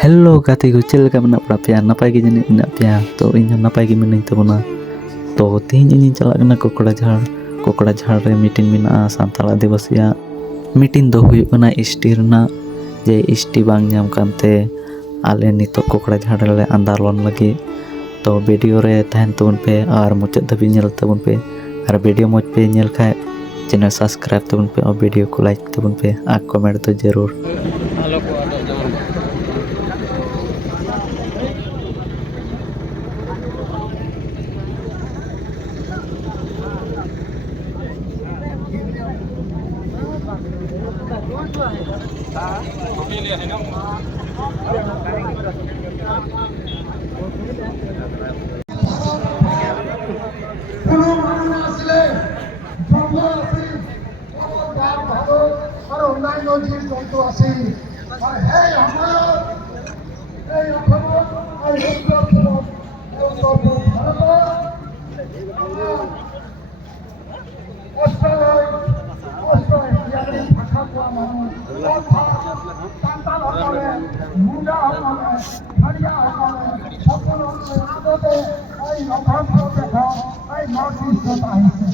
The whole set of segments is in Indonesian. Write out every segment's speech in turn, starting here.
Hello kata gue cil kamu nak perapian napa lagi jenis nak pia to ini napa lagi mening tabuna to tin ini cala kena kokora jhar re meeting mina santal adivasiya meeting do huyuk kana ST rena je ST bang nyam kante ale nitok kokora jhar le andalon lagi to video re tahan tabun pe ar muchat dhabi nyel tabun pe ar video moj pe nyel khai channel subscribe tabun pe और video को like tabun pe और comment तो जरूर অন্যান্য জীব জন্তু আছে আর হে আমার এই অসমত আর ভাষা কোৱা মানুহ সকলো এই নক্ষত্ৰ দেখা এই নৰ্থ ইষ্টত আহিছে।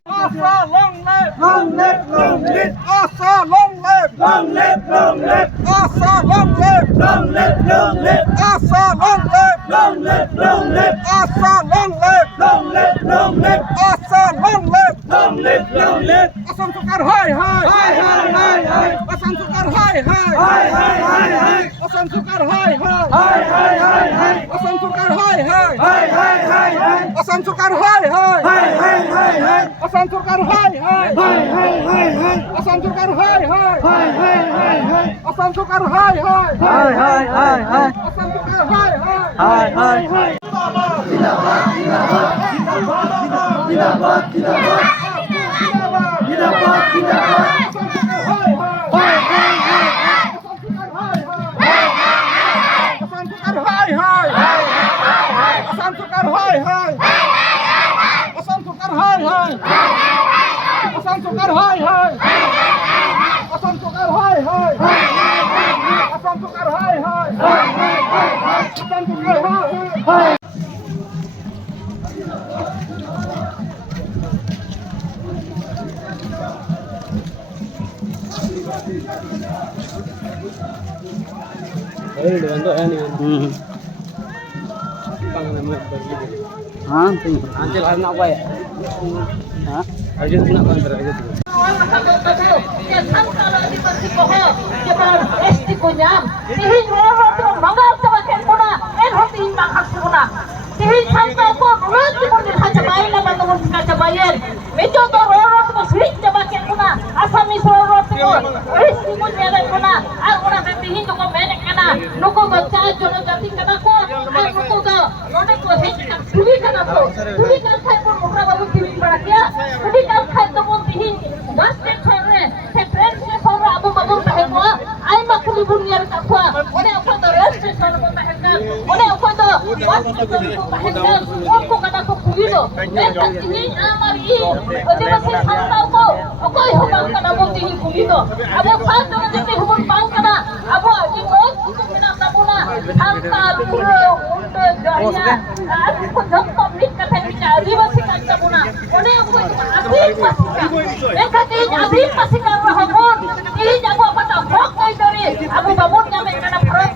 Long live! Long live! Long live! Asa long live! Long live! Long live! Asa long live! Long live! Long live! Asa long live! Long live! Long live! Asa long live! Long live! Long live! Asa long live! Long live! Long live! Asam Sukar hai hai! Hai hai hai hai! Asam Sukar hai hai! Hai hai hai hai! Asam Sukar hai hai! Hai hai hai hai! Asam Sukar hai hai! Hai hai hai hai! Asam Sukar hai hai! Hai hai hai hai! Asam Sukar hai hai! Hai hai hai hai! Asam Sukar hai hai! Hai hai hai hai! Asam Sukar hai hai! Hai hai hai hai! Asam Sukar hai hai! Hai hai hai! Zindabad! Zindabad! Zindabad! Zindabad! Zindabad! Zindabad! Zindabad! Hai hai hai hai! Asam Sukar hai hai! Asam Sukar hai hai! Asam Sukar hai hai! Asam Sukar hai hai! Asam Sukar hai hai! Asam Sukar hai hai! Asam Sukar hai hai! Anjir anak apa ya? Hah? Arjun nak kontra aja tuh. Abu babon kami kena perang